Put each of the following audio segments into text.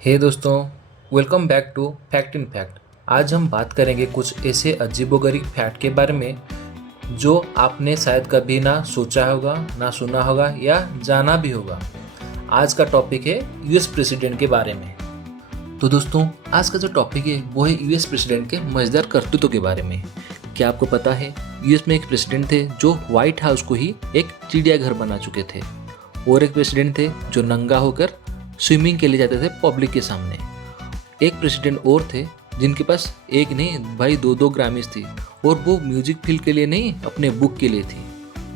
हे दोस्तों, welcome back to fact in fact. आज हम बात करेंगे कुछ ऐसे अजीबोगरीब फैक्ट के बारे में जो आपने शायद कभी ना सोचा होगा, ना सुना होगा या जाना भी होगा। आज का टॉपिक है यूएस प्रेसिडेंट के बारे में। तो दोस्तों, आज का जो टॉपिक है वो है यूएस प्रेसिडेंट के मजेदार करतूतों के बारे में। क्या आपको पता है, यूएस में एक प्रेसिडेंट थे जो व्हाइट हाउस को ही एक चिड़ियाघर बना चुके थे, और एक प्रेसिडेंट थे जो नंगा होकर स्विमिंग के लिए जाते थे पब्लिक के सामने। एक प्रेसिडेंट और थे जिनके पास एक नहीं भाई दो ग्रामीज थी, और वो म्यूजिक फील्ड के लिए नहीं, अपने बुक के लिए थी।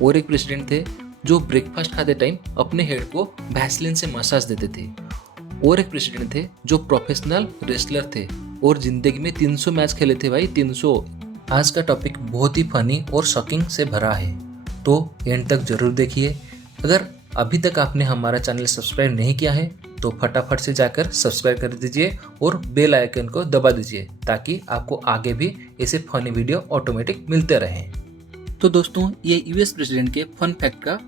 और एक प्रेसिडेंट थे जो ब्रेकफास्ट खाते टाइम अपने हेड को वैसलीन से मसाज देते थे। और एक प्रेसिडेंट थे जो प्रोफेशनल रेसलर थे और जिंदगी में 300 मैच खेले थे भाई, 300। आज का टॉपिक बहुत ही फनी और शॉकिंग से भरा है, तो एंड तक जरूर देखिए। अगर अभी तक आपने हमारा चैनल सब्सक्राइब नहीं किया है तो फटाफट से जाकर सब्सक्राइब कर दीजिए और बेल आइकन को दबा दीजिए, ताकि आपको आगे भी ऐसे फनी वीडियो ऑटोमेटिक मिलते रहें। तो दोस्तों, ये यूएस प्रेसिडेंट के फन फैक्ट का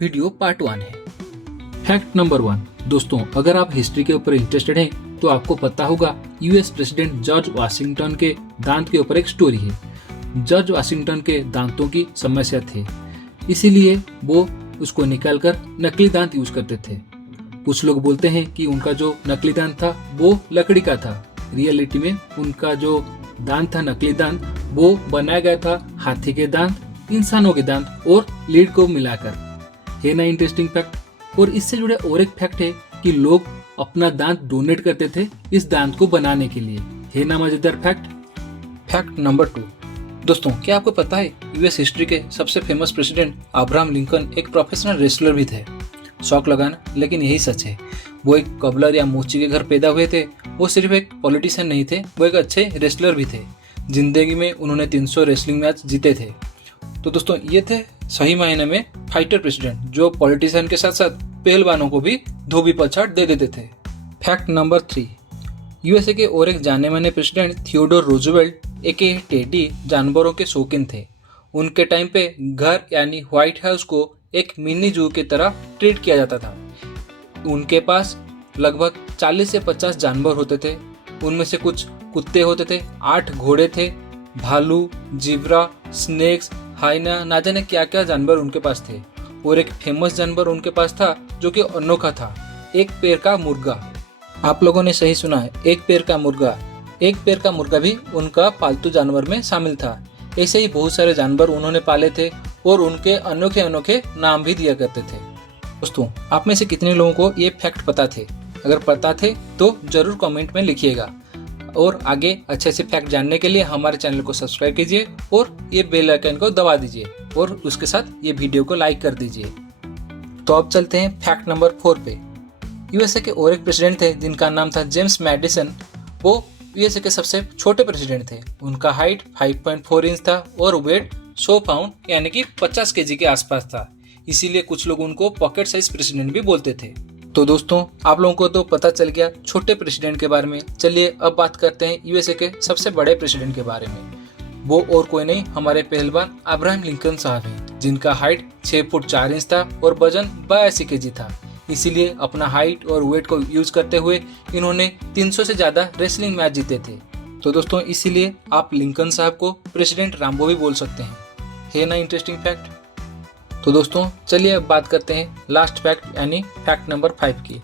वीडियो पार्ट 1 है। Fact number 1। दोस्तों, अगर आप हिस्ट्री के ऊपर इंटरेस्टेड हैं तो आपको पता होगा यूएस प्रेसिडेंट जॉर्ज वाशिंगटन के दांत के ऊपर एक स्टोरी है। जॉर्ज वाशिंगटन के दांतों की समस्या थी, इसीलिए वो उसको निकालकर नकली दांत यूज करते थे। कुछ लोग बोलते हैं कि उनका जो नकली दांत था वो लकड़ी का था। रियलिटी में उनका जो दांत था, नकली दांत, वो बनाया गया था हाथी के दांत, इंसानों के दांत और लीड को मिलाकर। है ना इंटरेस्टिंग फैक्ट। और इससे जुड़े और एक फैक्ट है कि लोग अपना दांत डोनेट करते थे इस दांत को बनाने के लिए। है ना मजेदार फैक्ट। Fact number 2। दोस्तों, क्या आपको पता है यूएस हिस्ट्री के सबसे फेमस प्रेसिडेंट अब्राहम लिंकन एक प्रोफेशनल रेसलर भी थे। शौक लगाना, लेकिन यही सच है। वो एक कबलर या मोची के घर पैदा हुए थे। वो सिर्फ एक पॉलिटिशियन नहीं थे, वो एक अच्छे रेसलर भी थे। जिंदगी में उन्होंने 300 रेसलिंग मैच जीते थे। तो दोस्तों, ये थे सही मायने में फाइटर प्रेसिडेंट, जो पॉलिटिशियन के साथ साथ पहलवानों को भी धोबी पछाड़ दे देते थे। Fact number 3। यूएसए के और एक जाने माने प्रेसिडेंट थियोडोर रूजवेल्ट एके टेडी जानवरों के शौकीन थे। उनके टाइम पे घर यानी व्हाइट हाउस को एक मिनी जू की तरह ट्रीट किया जाता था। उनके पास लगभग 40 से 50 जानवर होते थे। उनमें से कुछ कुत्ते होते थे, 8 घोड़े थे, भालू, जिब्रा, स्नेक्स, हाइना, ना जाने क्या क्या जानवर उनके पास थे। और एक फेमस जानवर उनके पास था जो कि अनोखा था, एक पैर का मुर्गा। आप लोगों ने सही सुना है, एक पैर का मुर्गा। एक पैर का मुर्गा भी उनका पालतू जानवर में शामिल था। ऐसे ही बहुत सारे जानवर उन्होंने पाले थे और उनके अनोखे अनोखे नाम भी दिया करते थे। दोस्तों, आप में से कितने लोगों को ये फैक्ट पता थे? अगर पता थे तो जरूर कमेंट में लिखिएगा। और आगे अच्छे से फैक्ट जानने के लिए हमारे चैनल को सब्सक्राइब कीजिए और ये बेल आइकन को दबा दीजिए, और उसके साथ ये वीडियो को लाइक कर दीजिए। तो अब चलते हैं फैक्ट नंबर 4 पे। यूएसए के और एक प्रेसिडेंट थे जिनका नाम था जेम्स मैडिसन। वो यूएसए के सबसे छोटे प्रेसिडेंट थे। उनका हाइट 5.4 इंच था और वेट 100 पाउंड यानी कि 50 केजी के आसपास था। इसीलिए कुछ लोग उनको पॉकेट साइज प्रेसिडेंट भी बोलते थे। तो दोस्तों, आप लोगों को तो पता चल गया छोटे प्रेसिडेंट के बारे में। चलिए अब बात करते हैं यूएसए के सबसे बड़े प्रेसिडेंट के बारे में। वो और कोई नहीं, हमारे पहलवान अब्राहम लिंकन साहब हैं, जिनका हाइट 6 फुट 4 इंच था और वजन 82 केजी था। इसीलिए अपना हाइट और वेट को यूज करते हुए इन्होंने 300 से ज्यादा रेसलिंग मैच जीते थे। तो दोस्तों, इसीलिए आप लिंकन साहब को प्रेसिडेंट राम्बो भी बोल सकते हैं। है ना इंटरेस्टिंग फैक्ट। तो दोस्तों, चलिए अब बात करते हैं लास्ट फैक्ट यानी फैक्ट नंबर 5 की।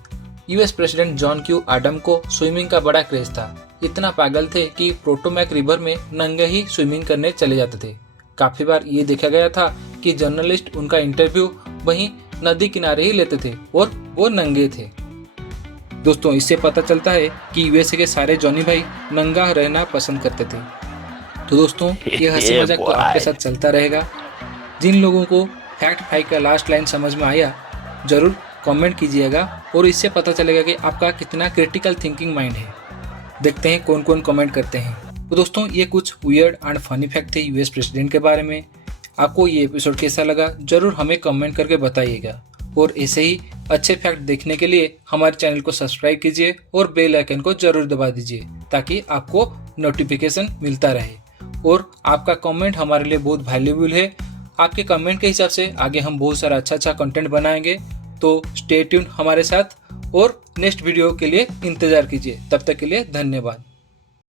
US president John Q Adam को स्विमिंग का बड़ा क्रेज था। इतना पागल थे कि पोटोमैक रिवर में नंगे ही स्विमिंग करने चले जाते थे। काफी बार ये देखा गया था कि जर्नलिस्ट उनका इंटरव्यू वहीं नदी किनारे ही लेते थे और वो नंगे थे। दोस्तों, इससे पता चलता है कि यूएसए के सारे जॉनी भाई नंगा रहना पसंद करते थे। तो दोस्तों, ये हंसी मजाक तो आपके साथ चलता रहेगा। जिन लोगों को फैक्ट 5 का लास्ट लाइन समझ में आया, जरूर कमेंट कीजिएगा, और इससे पता चलेगा कि आपका कितना क्रिटिकल थिंकिंग माइंड है। देखते हैं कौन कौन कमेंट करते हैं। तो दोस्तों, ये कुछ वियर्ड एंड फनी फैक्ट थे यूएस प्रेसिडेंट के बारे में। आपको ये एपिसोड कैसा लगा जरूर हमें कमेंट करके बताइएगा। और ऐसे ही अच्छे फैक्ट देखने के लिए हमारे चैनल को सब्सक्राइब कीजिए और बेल आइकन को जरूर दबा दीजिए, ताकि आपको नोटिफिकेशन मिलता रहे। और आपका कमेंट हमारे लिए बहुत वैल्यूबल है। आपके कमेंट के हिसाब से आगे हम बहुत सारा अच्छा कंटेंट बनाएंगे। तो स्टे ट्यून हमारे साथ और नेक्स्ट वीडियो के लिए इंतज़ार कीजिए। तब तक के लिए धन्यवाद।